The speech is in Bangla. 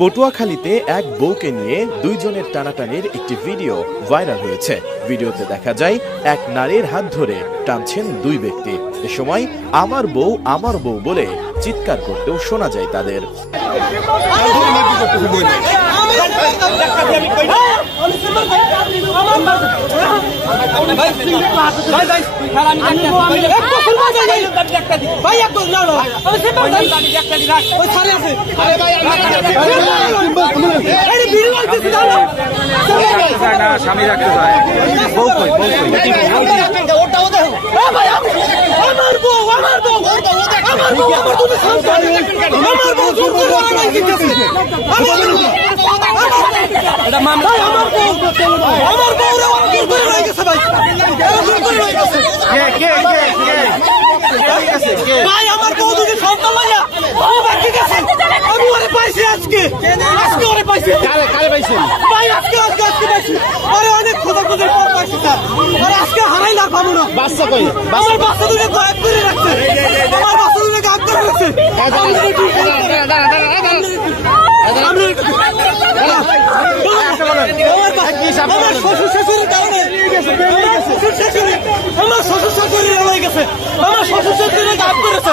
পটুয়াখালীতে এক বউকে নিয়ে দুইজনের টানাটানির একটি ভিডিও ভাইরাল হয়েছে। ভিডিওতে দেখা যায় এক নারীর হাত ধরে টানছেন দুই ব্যক্তি। এ সময় আমার বউ বলে চিৎকার করতেও শোনা যায় তাদের। স্বামী রাখতে চায় অনেক খোঁজা খোঁজের পর পাইছি স্যার। আজকে হারাই না পাবো না। বাচ্চা কই? আমার বাচ্চা দুটো গায়েব করে রাখছে। আমার বাচ্চা দুটো গায়েব করে রাখছে। আমার শ্বশুর শাশুড়ির কারণে আমার শ্বশুর শাশুড়ি রয়ে গেছে। আমার শ্বশুর শাশুড়ি গায়েব করেছে।